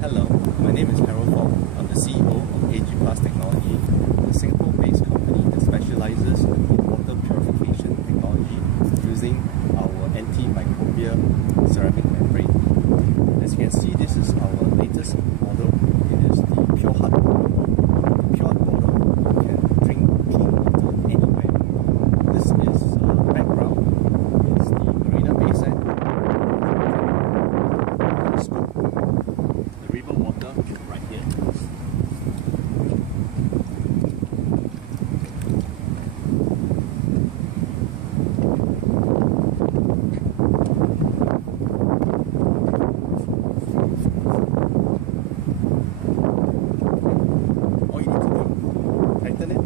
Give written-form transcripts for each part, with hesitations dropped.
Hello, my name is I'm the CEO of AG Plus Technology, a Singapore-based company that specializes in water purification technology using our antimicrobial ceramic membrane. As you can see, this is our latest model. It is the PurHeart model. The PurHeart model can drink clean water anywhere. This is the background. It's the Marina Bay Sand. The river water right here. All you need to do, tighten it,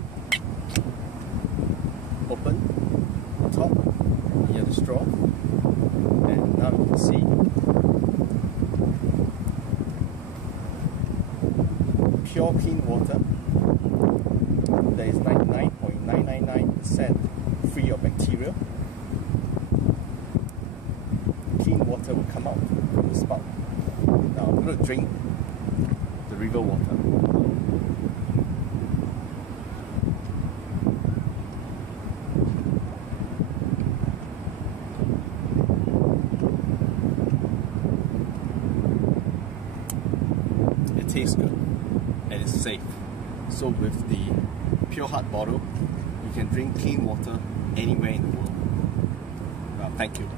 open the top, near the straw, and now you can see pure clean water that is 99.999% free of bacteria. Clean water will come out from the spout. Now I'm going to drink the river water. It tastes good and it's safe. So with the PurHeart bottle, you can drink clean water anywhere in the world. Thank you.